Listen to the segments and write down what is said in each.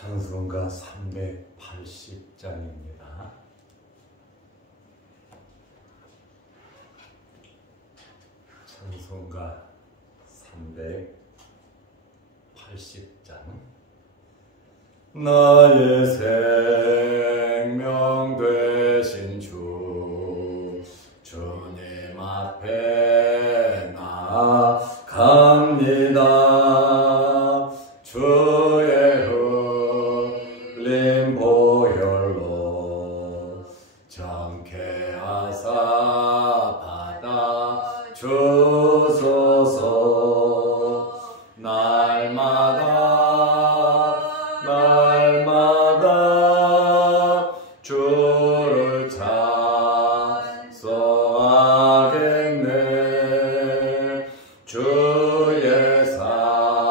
찬송가 380장입니다. 찬송가 380장. 나의 생명 되신 주, 주님 앞에 나아갑니다. 주의 흘린 보혈로 정케 하사 받아 주소서. 날마다 주를 찬송하겠네. 주의 사랑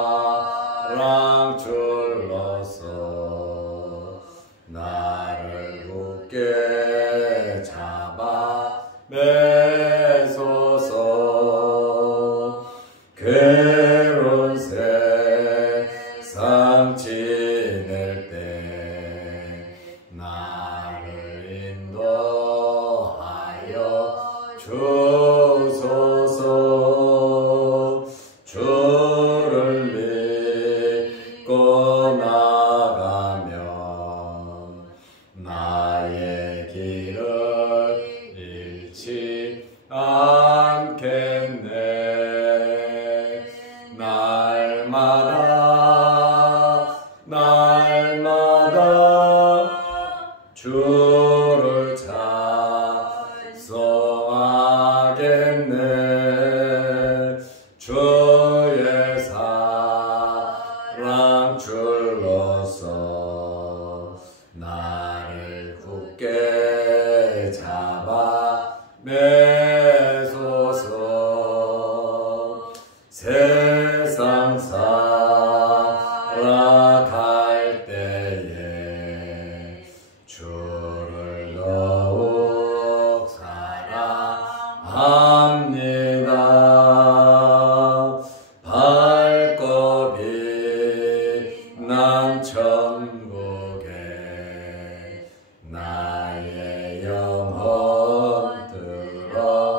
줄러서 나를 굳게 잡아 매소서. 괴로운 세상 지낼 때 나를 인도하여 주소서. 주를 믿고 나가면 나의 길을 잃지 않겠네. 날마다 주를 찬송하겠네. 주의 사랑 줄러서 나를 굳게 잡아 매소서. 세상 살아갈 때에 주를 더욱 사랑합니다. 밝고 빛난 천국에 나의 영혼 들어가겠네.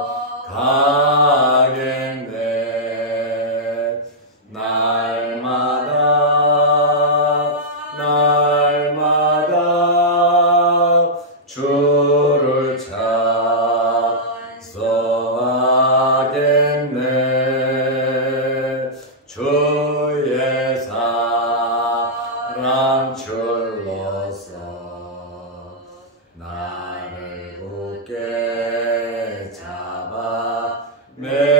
날마다 주를 찬송하겠네. 주의 사랑 줄러서 나를 굳게 잡아 매소서.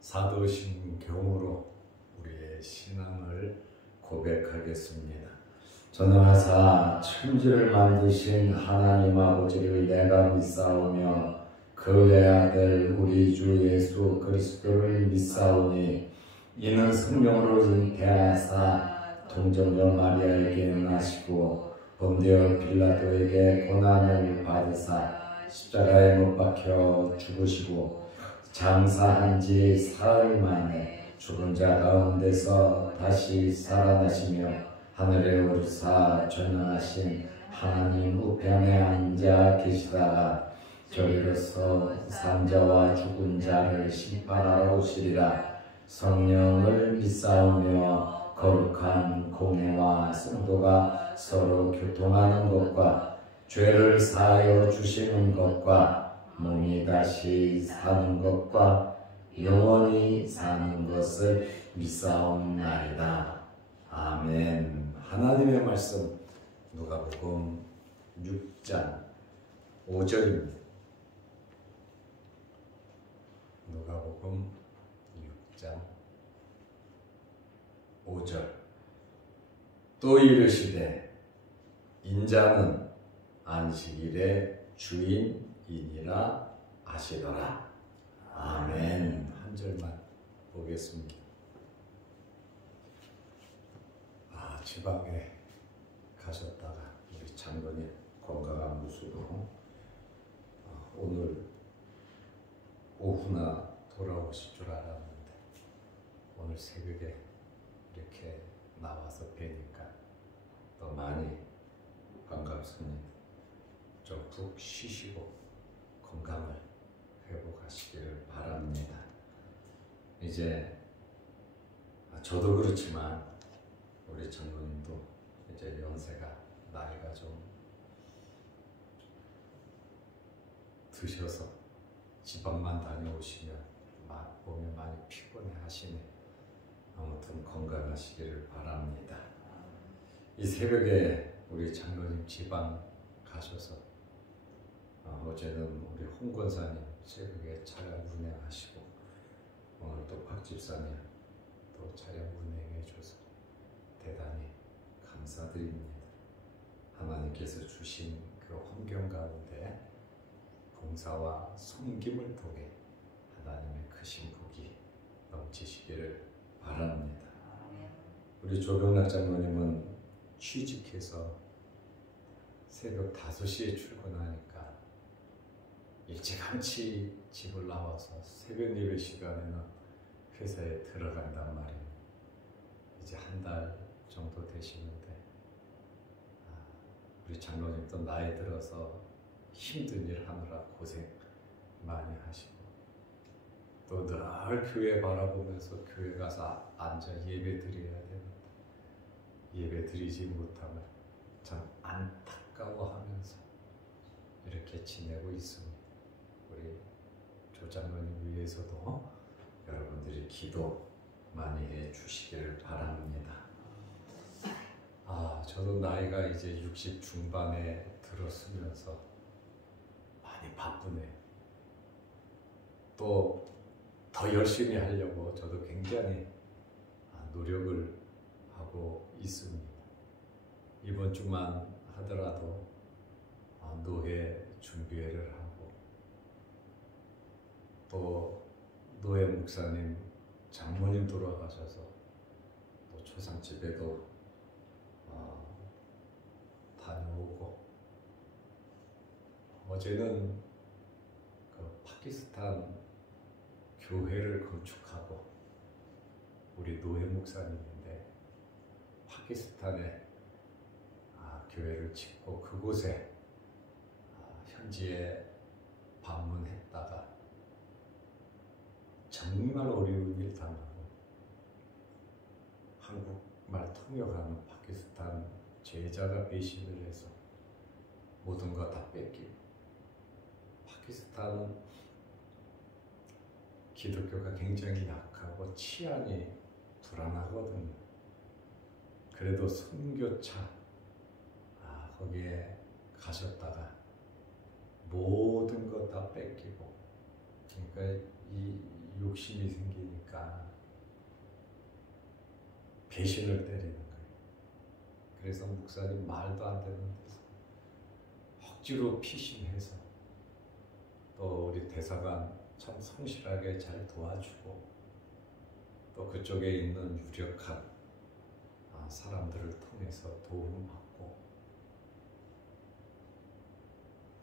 사도신경으로 우리의 신앙을 고백하겠습니다. 전능하사 천지를 만드신 하나님 아버지를 내가 믿사오며 그 외아들 우리 주 예수 그리스도를 믿사오니 이는 성령으로 잉태하사 동정녀 마리아에게 나시고 본디오 빌라도에게 고난을 받으사 십자가에 못 박혀 죽으시고 장사한 지 사흘 만에 죽은 자 가운데서 다시 살아나시며 하늘에 오르사 전능하신 하나님 우편에 앉아 계시다가 저리로서 산자와 죽은 자를 심판하러 오시리라. 성령을 믿사오며 거룩한 공회와 성도가 서로 교통하는 것과 죄를 사하여 주시는 것과 몸이 다시 사는 것과 영원히 사는 것을 믿사옵나이다. 아멘. 하나님의 말씀 누가복음 6장 5절입니다. 누가복음 6장 5절. 또 이르시되 인자는 안식일의 주인이니라 하시더라. 아멘. 한 절만 보겠습니다. 지방에 가셨다가 우리 장로님 건강한 모습으로 오늘 오후나 돌아오실 줄 알았는데 오늘 새벽에 이렇게 나와서 뵈니까 더 많이 반갑습니다. 좀 푹 쉬시고 건강을 회복하시기를 바랍니다. 이제 저도 그렇지만 우리 장로님도 이제 연세가 나이가 좀 드셔서 지방만 다녀오시면 몸이 많이 피곤해 하시네. 아무튼 건강하시기를 바랍니다. 이 새벽에 우리 장로님 지방 가셔서 어제는 우리 홍 권사님 새벽에 차량 운행하시고 오늘 또 박 집사님 또 차량 운행해 줘서 대단히 감사드립니다. 하나님께서 주신 그 환경 가운데 봉사와 섬김을 통해 하나님의 크신 복이 넘치시기를 바랍니다. 우리 조병락 장로님은 취직해서 새벽 5시에 출근하니까 일찌감치 집을 나와서 새벽 예배 시간에는 회사에 들어간단 말이에요. 이제 한 달 정도 되시는데 우리 장로님도 나이 들어서 힘든 일 하느라 고생 많이 하시고 또 늘 교회 바라보면서 교회 가서 앉아 예배 드려야 되는데 예배 드리지 못하면 참 안타까워하면서 이렇게 지내고 있습니다. 우리 조 장로님 위해서도 여러분들이 기도 많이 해 주시기를 바랍니다. 저도 나이가 이제 60 중반에 들었으면서 많이 바쁘네요. 또 더 열심히 하려고 저도 굉장히 노력을 하고 있습니다. 이번 주만 하더라도 노회 준비회를 하고 또 노회 목사님 장모님 돌아가셔서 또 초상집에도 다녀오고 어제는 그 파키스탄 교회를 건축하고 우리 노회 목사님인데 파키스탄에 교회를 짓고 그곳에 현지에 방문했다가 정말 어려운 일 당하고 한국말 통역하는 파키스탄 제자가 배신을 해서 모든 거 다 뺏기고 파키스탄은 기독교가 굉장히 약하고 치안이 불안하거든요. 그래도 선교차 거기에 가셨다가 모든 거 다 뺏기고 그러니까 이 욕심이 생기니까 배신을 때리는 거예요. 그래서 목사님 말도 안 되는 데서 억지로 피신해서 또 우리 대사관 참 성실하게 잘 도와주고 또 그쪽에 있는 유력한 사람들을 통해서 도움받고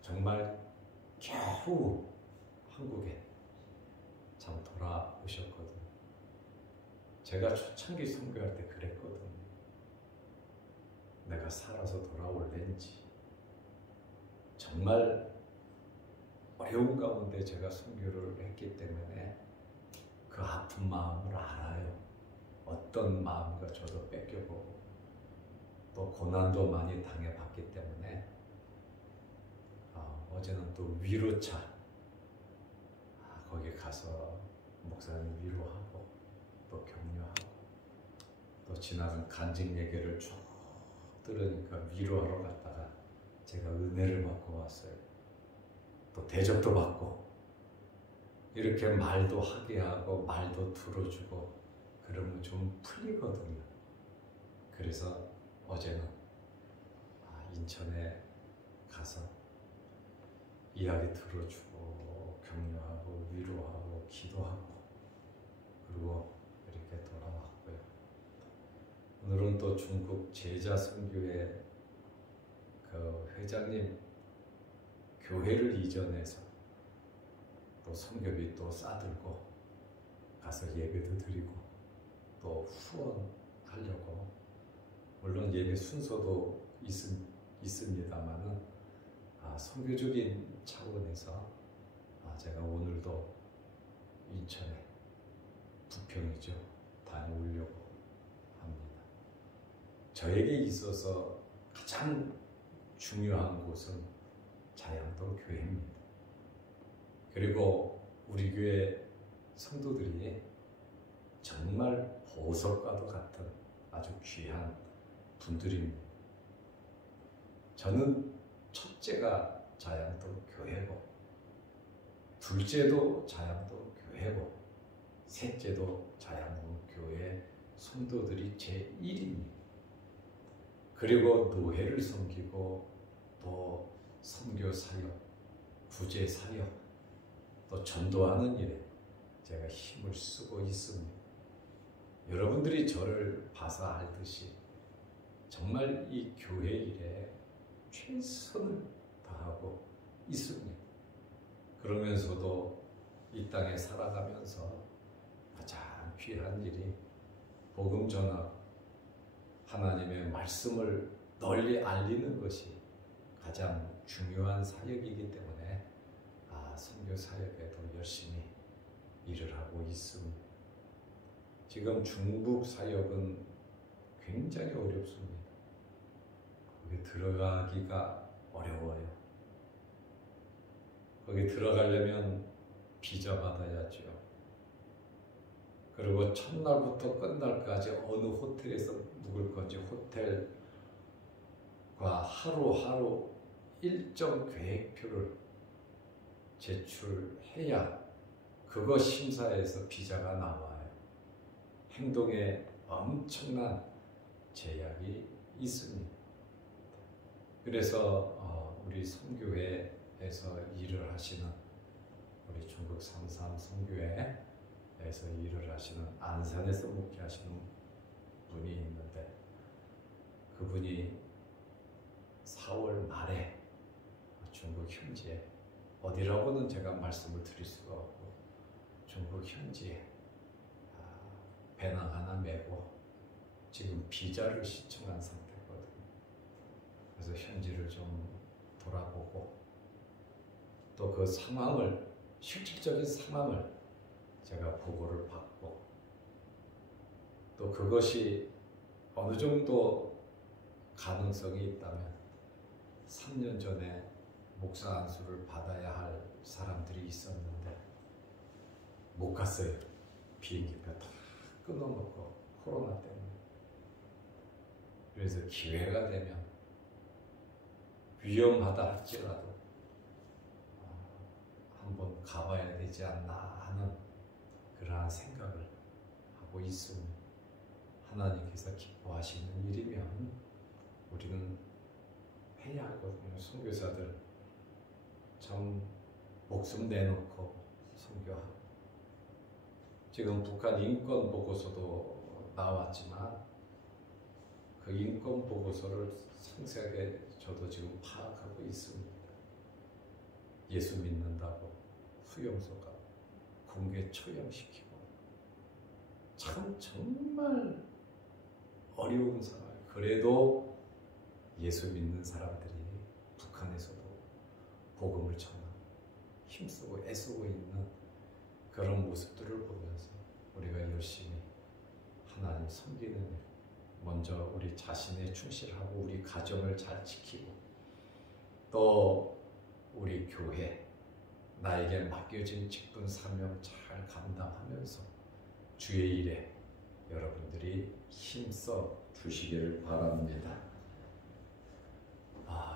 정말 겨우 한국에 참 돌아오셨거든요. 제가 초창기 선교할 때 그랬거든요. 내가 살아서 돌아올는지 정말 어려운 가운데 제가 선교를 했기 때문에 그 아픈 마음을 알아요. 어떤 마음과 저도 뺏겨보고 또 고난도 많이 당해봤기 때문에 어제는 또 위로차 거기 가서 목사님 위로하고 또 격려하고 또 지나간 간증 얘기를 쭉 들으니까 위로하러 갔다가 제가 은혜를 받고 왔어요. 또 대접도 받고 이렇게 말도 하게 하고 말도 들어주고 그러면 좀 풀리거든요. 그래서 어제는 인천에 가서 이야기 들어주고 격려하고 위로하고 기도하고 그리고 이렇게 돌아왔고요. 오늘은 또 중국 제자 선교회 그 회장님 교회를 이전해서 또 선교비 또 싸들고 가서 예배도 드리고 또 후원하려고, 물론 예배 순서도 있습니다만은 선교적인 차원에서 제가 오늘도 인천에 부평이죠 다녀오려고 합니다. 저에게 있어서 가장 중요한 곳은 자양도 교회입니다. 그리고 우리 교회 성도들이 정말 보석과도 같은 아주 귀한 분들입니다. 저는 첫째가 자양도 교회고, 둘째도 자양도 교회고, 셋째도 자양도 교회 성도들이 제1입니다. 그리고 노회를 섬기고 또 선교 사역, 구제 사역, 또 전도하는 일에 제가 힘을 쓰고 있습니다. 여러분들이 저를 봐서 알듯이 정말 이 교회 일에 최선을 다하고 있습니다. 그러면서도 이 땅에 살아가면서 가장 귀한 일이 복음 전하고 하나님의 말씀을 널리 알리는 것이 가장 중요한 사역이기 때문에 선교 사역에도 열심히 일을 하고 있습니다. 지금 중국 사역은 굉장히 어렵습니다. 거기 들어가기가 어려워요. 거기 들어가려면 비자 받아야죠. 그리고 첫날부터 끝날까지 어느 호텔에서 묵을 건지 호텔과 하루하루 일정 계획표를 제출해야 그거 심사에서 비자가 나와요. 행동에 엄청난 제약이 있습니다. 그래서 우리 선교회에서 일을 하시는, 우리 중국 삼삼 선교회에서 일을 하시는, 안산에서 목회하시는 분이 있는데, 그분이 4월 말에 중국 현지에, 어디라고는 제가 말씀을 드릴 수가 없고, 중국 현지에 배낭 하나 메고 지금 비자를 신청한 상태거든요. 그래서 현지를 좀 돌아보고 또 그 상황을, 실질적인 상황을 제가 보고를 받고, 또 그것이 어느 정도 가능성이 있다면 3년 전에 목사 안수를 받아야 할 사람들이 있었는데 못 갔어요. 비행기표 다 끊어놓고 코로나 때문에. 그래서 기회가 되면 위험하다 할지라도 한번 가봐야 되지 않나 하는 그러한 생각을 하고 있습니다. 하나님께서 기뻐하시는 일이면 우리는 해야 하거든요. 선교사들 참 목숨 내놓고 선교하고, 지금 북한 인권 보고서도 나왔지만 그 인권 보고서를 상세하게 저도 지금 파악하고 있습니다. 예수 믿는다고 수용소 가고 군계 처형시키고, 참 정말 어려운 상황. 그래도 예수 믿는 사람들이 북한에서도 복음을 전하고 힘쓰고 애쓰고 있는 그런 모습들을 보면서 우리가 열심히 하나님 섬기는 일, 먼저 우리 자신에 충실하고 우리 가정을 잘 지키고, 또 우리 교회, 나에게 맡겨진 직분 사명 잘 감당하면서 주의 일에 여러분들이 힘써 주시기를 바랍니다.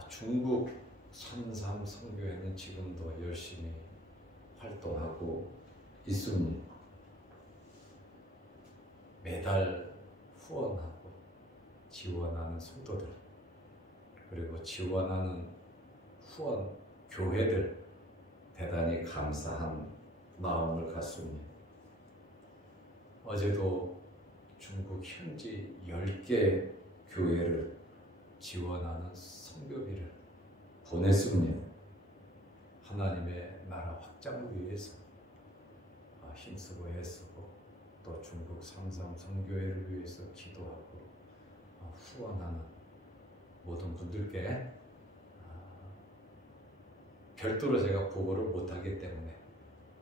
중국 삼삼 선교회는 지금도 열심히 활동하고 있습니다. 매달 후원하고 지원하는 성도들, 그리고 지원하는 후원 교회들, 대단히 감사한 마음을 갖습니다. 어제도 중국 현지 10개 교회를 지원하는 선교비를 보냈습니다. 하나님의 나라 확장을 위해서 힘쓰고 애쓰고 또 중국 삼삼 선교회를 위해서 기도하고 후원하는 모든 분들께 별도로 제가 보고를 못하기 때문에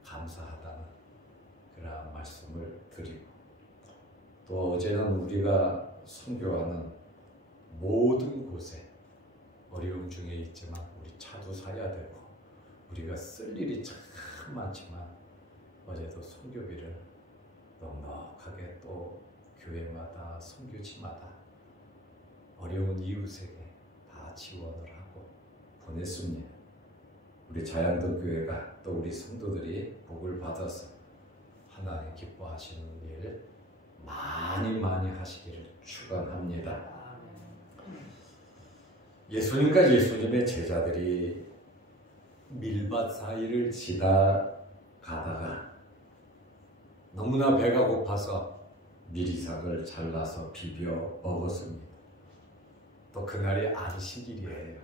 감사하다는 그런 말씀을 드리고, 또 어제는 우리가 선교하는 모든 곳에 어려움 중에 있지만 우리 차도 사야 되고 우리가 쓸 일이 참 많지만 어제도 선교비를 넉넉하게 또 교회마다 선교지마다 어려운 이웃에게 다 지원을 하고 보냈습니다. 우리 자양동 교회가 또 우리 성도들이 복을 받아서 하나님 기뻐하시는 일 많이 하시기를 축원합니다. 예수님과 예수님의 제자들이 밀밭 사이를 지나가다가 너무나 배가 고파서 미리삭을 잘라서 비벼 먹었습니다. 또 그날이 안식일이에요.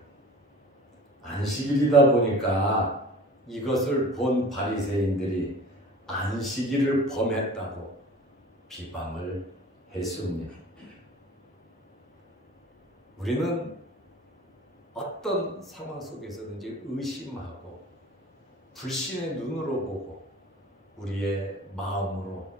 안식일이다 보니까 이것을 본 바리새인들이 안식일을 범했다고 비방을 했습니다. 우리는 어떤 상황 속에서든지 의심하고 불신의 눈으로 보고 우리의 마음으로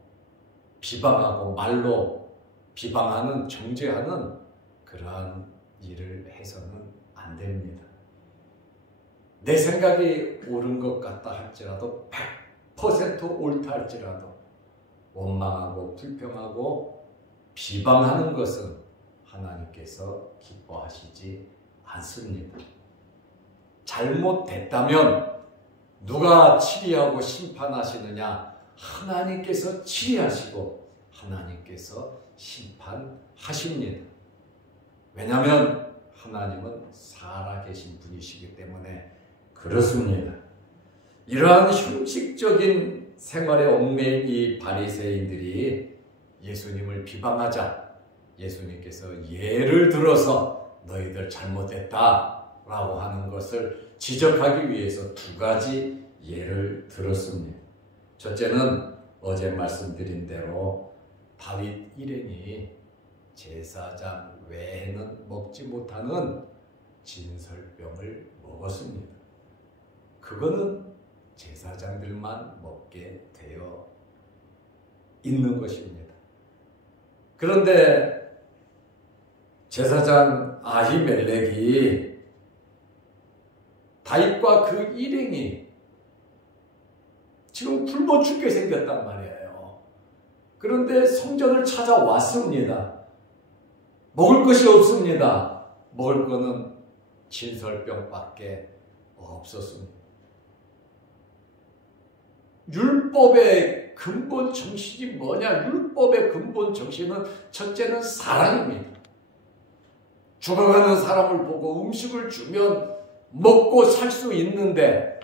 비방하고 말로 비방하는, 정죄하는 그러한 일을 해서는 안 됩니다. 내 생각이 옳은 것 같다 할지라도 100% 옳다 할지라도 원망하고 불평하고 비방하는 것은 하나님께서 기뻐하시지 않습니다. 잘못됐다면 누가 치리하고 심판하시느냐? 하나님께서 치리하시고 하나님께서 심판하십니다. 왜냐하면 하나님은 살아계신 분이시기 때문에 그렇습니다. 이러한 형식적인 생활에 얽매인 이 바리새인들이 예수님을 비방하자 예수님께서 예를 들어서 너희들 잘못했다 라고 하는 것을 지적하기 위해서 두 가지 예를 들었습니다. 첫째는 어제 말씀드린 대로 다윗 일행이 제사장 외에는 먹지 못하는 진설병을 먹었습니다. 그거는 제사장들만 먹게 되어 있는 것입니다. 그런데 제사장 아히멜렉이 다윗과 그 일행이 지금 굶어 죽게 생겼단 말이에요. 그런데 성전을 찾아왔습니다. 먹을 것이 없습니다. 먹을 거는 진설병밖에 없었습니다. 율법의 근본 정신이 뭐냐? 율법의 근본 정신은 첫째는 사랑입니다. 죽어가는 사람을 보고 음식을 주면 먹고 살 수 있는데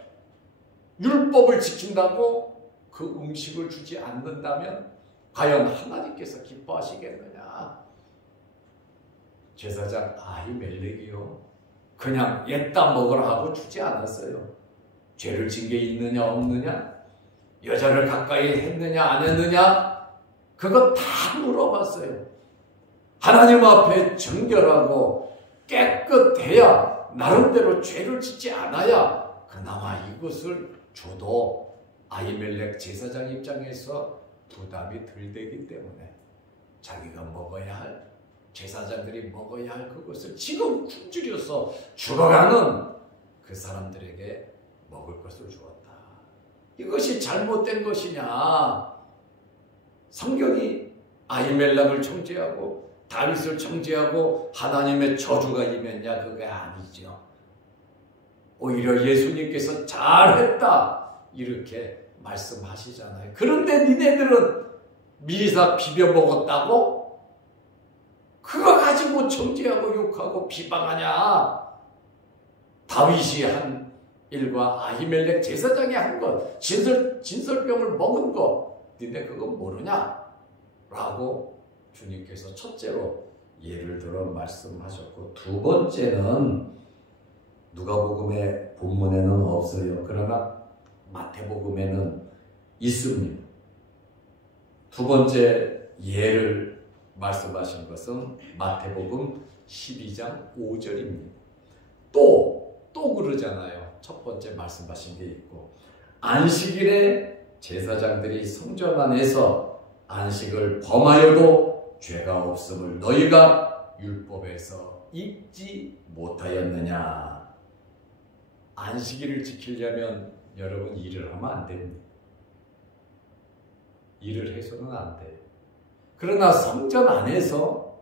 율법을 지킨다고 그 음식을 주지 않는다면 과연 하나님께서 기뻐하시겠느냐? 제사장 아히멜렉이요, 그냥 옛다 먹으라 하고 주지 않았어요. 죄를 진 게 있느냐 없느냐, 여자를 가까이 했느냐 안 했느냐, 그거 다 물어봤어요. 하나님 앞에 정결하고 깨끗해야, 나름대로 죄를 짓지 않아야 그나마 이것을 줘도 아히멜렉 제사장 입장에서 부담이 덜 되기 때문에 자기가 먹어야 할, 제사장들이 먹어야 할 그것을 지금 굶주려서 죽어가는 그 사람들에게 먹을 것을 주었다. 이것이 잘못된 것이냐? 성경이 아히멜렉을 정죄하고 다윗을 정죄하고 하나님의 저주가 임했냐? 그게 아니죠. 오히려 예수님께서 잘했다 이렇게 말씀하시잖아요. 그런데 니네들은 미리사 비벼 먹었다고? 그거 가지고 정죄하고 욕하고 비방하냐? 다윗이 한 일과 아히멜렉 제사장이 한 것, 진설병을 먹은 것, 니네 그거 모르냐? 라고 주님께서 첫째로 예를 들어 말씀하셨고, 두 번째는 누가복음의 본문에는 없어요. 그러나 마태복음에는 있습니다. 두 번째 예를 말씀하신 것은 마태복음 12장 5절입니다. 또 그러잖아요. 첫 번째 말씀하신 게 있고, 안식일에 제사장들이 성전 안에서 안식을 범하여도 죄가 없음을 너희가 율법에서 읽지 못하였느냐. 안식일을 지키려면 여러분 일을 하면 안 됩니다. 일을 해서는 안 돼요. 그러나 성전 안에서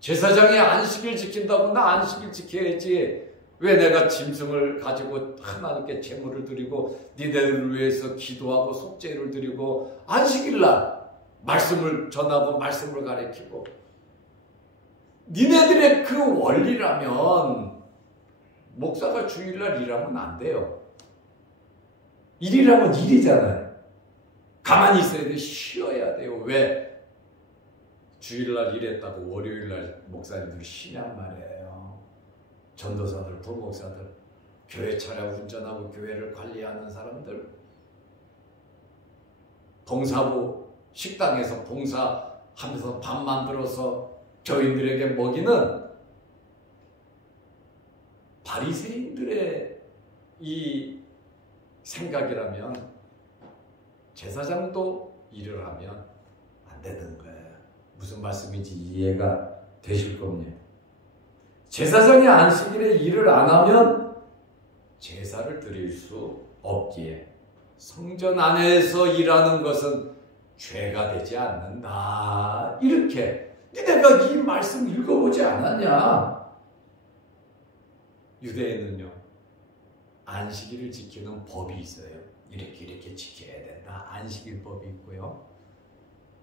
제사장이 안식일 지킨다고 나 안식일 지켜야지, 왜 내가 짐승을 가지고 하나님께 제물을 드리고 니네를 위해서 기도하고 속죄를 드리고 안식일날 말씀을 전하고 말씀을 가르치고, 니네들의 그 원리라면 목사가 주일날 일하면 안 돼요. 일이라면 일이잖아요. 가만히 있어야 돼요. 쉬어야 돼요. 왜? 주일날 일했다고 월요일날 목사님들 쉬냔 말이에요. 전도사들, 부목사들, 교회 차량 운전하고 교회를 관리하는 사람들, 봉사부 식당에서 봉사하면서 밥 만들어서 교인들에게 먹이는 바리새인들의 이 생각이라면 제사장도 일을 하면 안 되는 거예요. 무슨 말씀인지 이해가 되실 겁니다. 제사장이 안식일에 일을 안 하면 제사를 드릴 수 없기에 성전 안에서 일하는 것은 죄가 되지 않는다. 이렇게 니네가 이 말씀 읽어보지 않았냐? 유대인은요, 안식일을 지키는 법이 있어요. 이렇게 지켜야 된다. 안식일법이 있고요.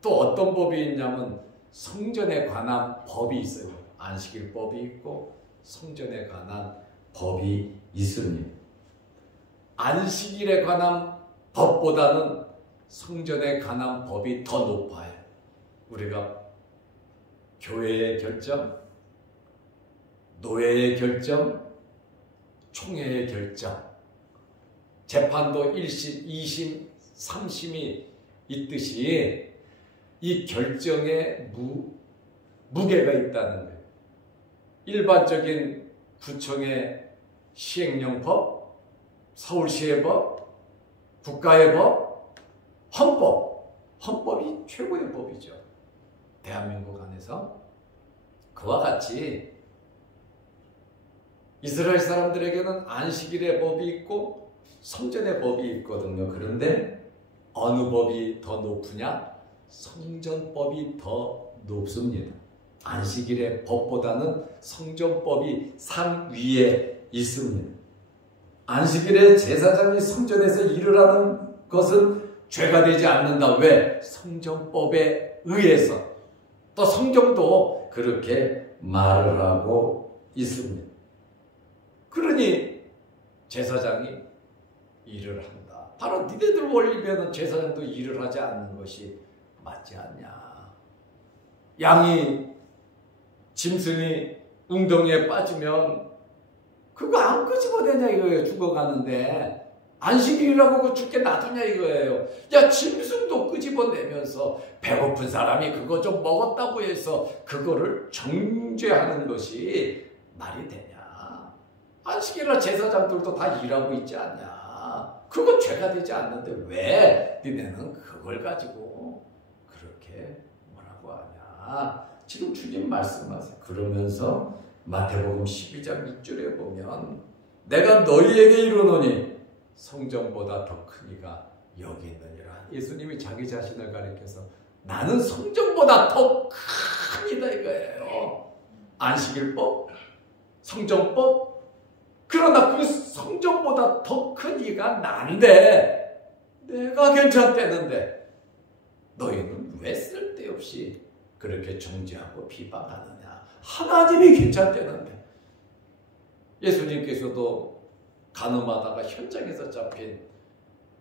또 어떤 법이 있냐면 성전에 관한 법이 있어요. 안식일법이 있고 성전에 관한 법이 있습니다. 안식일에 관한 법보다는 성전에 관한 법이 더 높아요. 우리가 교회의 결정, 노회의 결정, 총회의 결정, 재판도 1심, 2심, 3심이 있듯이 이 결정에 무게가 있다는 거예요. 일반적인 구청의 시행령 법, 서울시의 법, 국가의 법, 헌법이 최고의 법이죠. 대한민국 안에서. 그와 같이 이스라엘 사람들에게는 안식일의 법이 있고 성전의 법이 있거든요. 그런데 어느 법이 더 높으냐? 성전법이 더 높습니다. 안식일의 법보다는 성전법이 산 위에 있습니다. 안식일에 제사장이 성전에서 일을 하는 것은 죄가 되지 않는다. 왜? 성전법에 의해서. 또 성경도 그렇게 말을 하고 있습니다. 그러니 제사장이 일을 한다. 바로 니네들 원리면 제사장도 일을 하지 않는 것이 맞지 않냐. 짐승이 웅덩이에 빠지면 그거 안 끄집어내냐 이거예요. 죽어가는데 안식일이라고 그거 죽게 놔두냐 이거예요. 야, 짐승도 끄집어내면서 배고픈 사람이 그거 좀 먹었다고 해서 그거를 정죄하는 것이 말이 되냐. 안식일날 제사장들도 다 일하고 있지 않냐. 그거 죄가 되지 않는데 왜 니네는 그걸 가지고 그렇게 뭐라고 하냐. 지금 주님 말씀하세요. 그러면서 마태복음 12장 6절에 보면 내가 너희에게 이르노니 성전보다 더 큰 이가 여기 있느니라. 예수님이 자기 자신을 가리켜서 나는 성전보다 더 큰 이다 이거예요. 안식일법, 성전법. 그러나 그 성전보다 더 큰 이가 난데 내가 괜찮대는데 너희는 왜 쓸데없이 그렇게 정죄하고 비방하느냐. 하나님이 괜찮대는데. 예수님께서도 간음하다가 현장에서 잡힌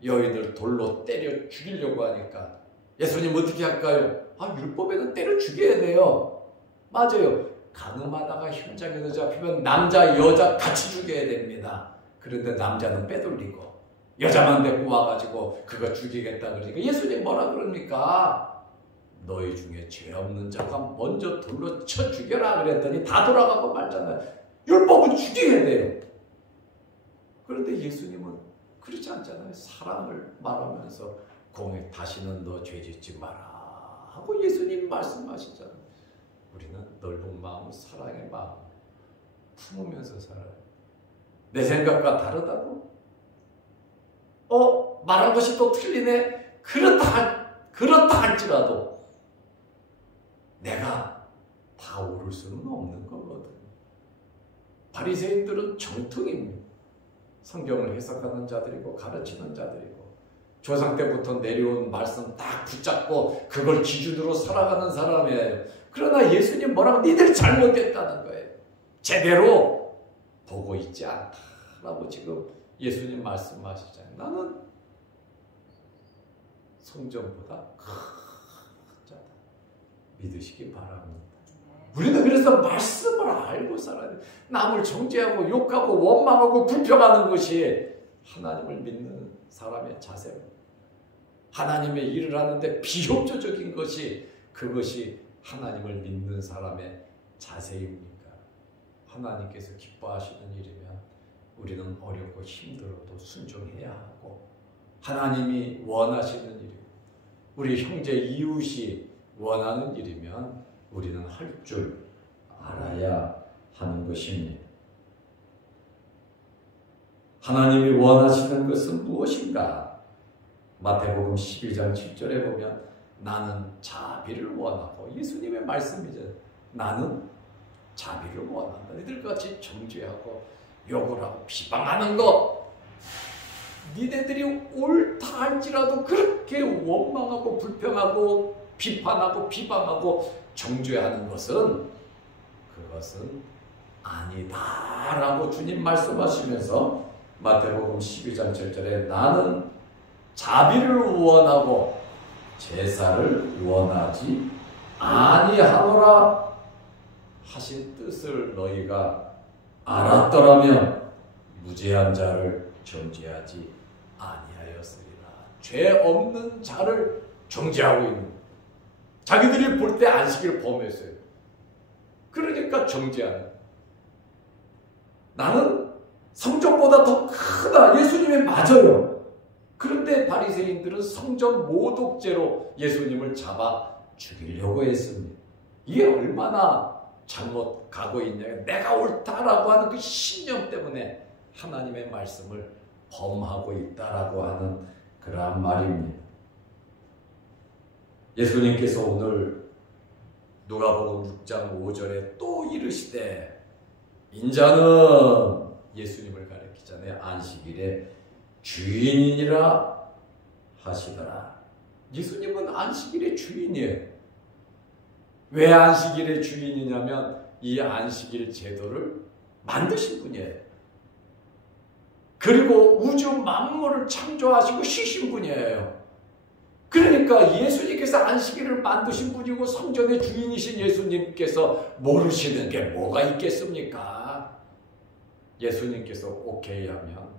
여인을 돌로 때려 죽이려고 하니까 예수님 어떻게 할까요? 율법에는 때려 죽여야 돼요. 맞아요. 가늠하다가 현장에서 잡히면 남자 여자 같이 죽여야 됩니다. 그런데 남자는 빼돌리고 여자만 데리고 와가지고 그거 죽이겠다 그러니까 예수님 뭐라 그럽니까? 너희 중에 죄 없는 자가 먼저 돌로 쳐 죽여라 그랬더니 다 돌아가고 말잖아요. 율법은 죽여야 돼요. 그런데 예수님은 그렇지 않잖아요. 사랑을 말하면서 공회 다시는 너 죄짓지 마라 하고 예수님 말씀하시잖아요. 우리는 넓은 마음, 사랑의 마음 품으면서 살아요. 내 생각과 다르다고? 말한 것이 또 틀리네? 그렇다 할지라도 내가 다 오를 수는 없는 거거든. 바리새인들은 정통입니다. 성경을 해석하는 자들이고 가르치는 자들이고 조상 때부터 내려온 말씀 딱 붙잡고 그걸 기준으로 살아가는 사람이에요. 그러나 예수님 뭐라고? 니들 잘못됐다는 거예요. 제대로 보고 있지 않다라고 지금 예수님 말씀하시잖아요. 나는 성전보다 큰 자다. 믿으시기 바랍니다. 우리는 그래서 말씀을 알고 살아야 돼요. 남을 정죄하고 욕하고 원망하고 불평하는 것이 하나님을 믿는 사람의 자세입니다. 하나님의 일을 하는데 비협조적인 것이 그것이 하나님을 믿는 사람의 자세입니까? 하나님께서 기뻐하시는 일이면 우리는 어렵고 힘들어도 순종해야 하고 하나님이 원하시는 일이고 우리 형제 이웃이 원하는 일이면 우리는 할 줄 알아야 하는 것입니다. 하나님이 원하시는 것은 무엇인가? 마태복음 11장 7절에 보면 나는 자비를 원하고 예수님의 말씀이죠. 나는 자비를 원한다. 너희들같이 정죄하고 욕을 하고 비방하는 것 니네들이 옳다 할지라도 그렇게 원망하고 불평하고 비판하고 비방하고 정죄하는 것은 그것은 아니다라고 주님 말씀하시면서 마태복음 12장 7절에 나는 자비를 원하고 제사를 원하지 아니하노라 하신 뜻을 너희가 알았더라면 무죄한 자를 정죄하지 아니하였으리라. 죄 없는 자를 정죄하고 있는 거예요. 자기들이 볼 때 안식일을 범했어요. 그러니까 정죄하는. 나는 성전보다 더 크다. 예수님이 맞아요. 그런데 바리새인들은 성전 모독죄로 예수님을 잡아 죽이려고 했습니다. 이게 얼마나 잘못 가고 있냐. 내가 옳다라고 하는 그 신념 때문에 하나님의 말씀을 범하고 있다라고 하는 그러한 말입니다. 예수님께서 오늘 누가복음 6장 5절에 또 이르시되 인자는 예수님을 가리키잖아요. 안식일의 주인이니라 하시더라. 예수님은 안식일의 주인이에요. 왜 안식일의 주인이냐면 이 안식일 제도를 만드신 분이에요. 그리고 우주 만물을 창조하시고 쉬신 분이에요. 그러니까 예수님께서 안식일을 만드신 분이고 성전의 주인이신 예수님께서 모르시는 게 뭐가 있겠습니까? 예수님께서 오케이 하면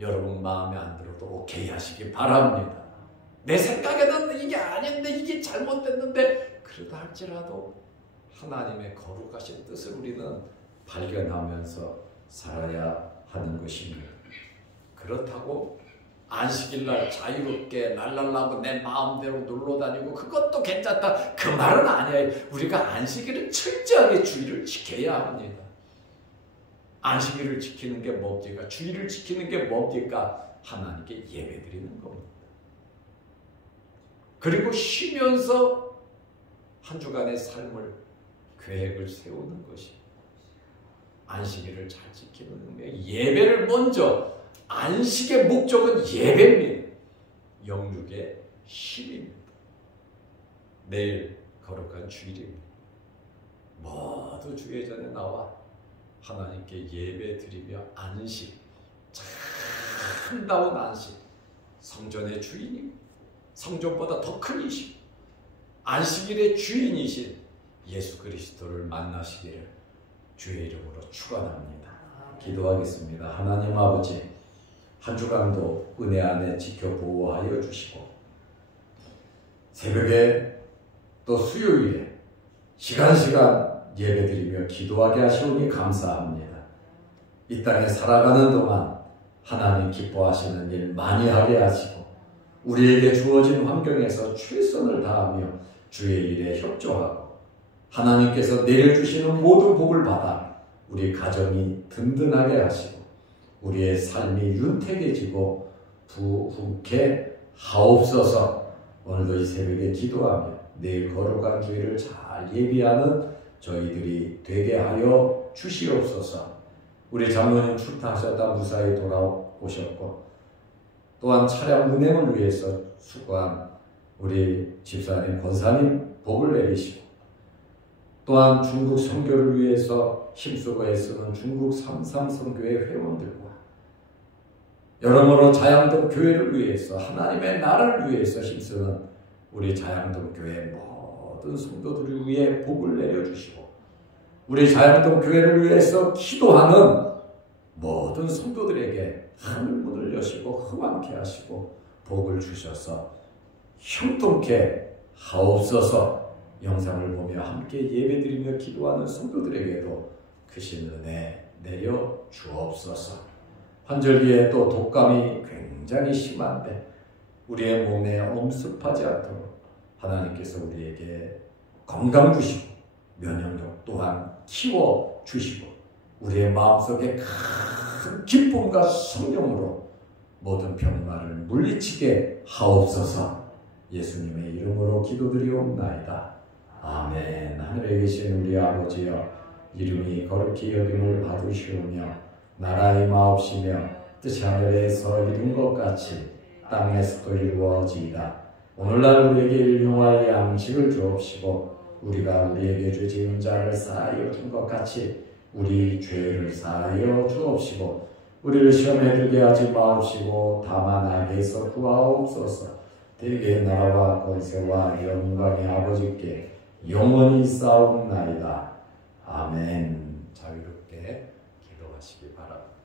여러분 마음에 안 들어도 오케이 하시기 바랍니다. 내 생각에는 이게 아닌데 이게 잘못됐는데 그러다 할지라도 하나님의 거룩하신 뜻을 우리는 발견하면서 살아야 하는 것입니다. 그렇다고 안식일날 자유롭게 랄랄라고 내 마음대로 놀러다니고 그것도 괜찮다 그 말은 아니에요. 우리가 안식일은 철저하게 주의를 지켜야 합니다. 안식일을 지키는 게 뭡니까? 주의를 지키는 게 뭡니까? 하나님께 예배드리는 겁니다. 그리고 쉬면서 한 주간의 삶을 계획을 세우는 것이 안식일을 잘 지키는 의미예요. 예배를 먼저 안식의 목적은 예배입니다. 영육의 힘입니다. 내일 거룩한 주일입니다. 모두 주의 전에 나와 하나님께 예배 드리며 안식, 참다운 안식, 성전의 주인이고 성전보다 더 큰 이신, 안식일의 주인이신 예수 그리스도를 만나시기를 주의 이름으로 축원합니다. 기도하겠습니다. 하나님 아버지, 한 주간도 은혜 안에 지켜 보호하여 주시고 새벽에 또 수요일에 시간 예배드리며 기도하게 하시오니 감사합니다. 이 땅에 살아가는 동안 하나님 기뻐하시는 일 많이 하게 하시고 우리에게 주어진 환경에서 최선을 다하며 주의 일에 협조하고 하나님께서 내려주시는 모든 복을 받아 우리 가정이 든든하게 하시고 우리의 삶이 윤택해지고 부흥케 하옵소서. 오늘도 이 새벽에 기도하며 내일 거룩한 주일을 잘 예비하는 저희들이 되게 하여 주시옵소서. 우리 장로님 출타하셨다 무사히 돌아오셨고 또한 차량 운행을 위해서 수고한 우리 집사님, 권사님 복을 내리시고 또한 중국 선교를 위해서 힘쓰고 애쓰는 중국 삼삼선교회 회원들과 여러모로 자양동 교회를 위해서 하나님의 나라를 위해서 힘쓰는 우리 자양동 교회 모든 성도들을 위해 복을 내려주시고 우리 자양동 교회를 위해서 기도하는 모든 성도들에게 하늘문을 여시고 흥왕케 하시고 복을 주셔서 형통케 하옵소서. 영상을 보며 함께 예배드리며 기도하는 성도들에게도 크신 은혜 내려 주옵소서. 환절기에 또 독감이 굉장히 심한데 우리의 몸에 엄습하지 않도록 하나님께서 우리에게 건강 주시고 면역력 또한 키워 주시고 우리의 마음속에 큰 기쁨과 성령으로 모든 병마를 물리치게 하옵소서. 예수님의 이름으로 기도드리옵나이다. 아멘. 하늘에 계신 우리 아버지여, 이름이 거룩히 여김을 받으시오며 나라의 마옵시며 뜻이 하늘에서 이룬 것 같이 땅에서도 이루어지이다. 오늘날 우리에게 일용할 양식을 주옵시고 우리가 우리에게 죄 지은 자를 사하여 준 것 같이 우리 죄를 사하여 주옵시고 우리를 시험에 들게 하지 마옵시고 다만 악에서 구하옵소서. 대개 나라와 권세와 영광이 아버지께 영원히 싸움나이다. 아멘. 자유롭게 기도하시기 바랍니다.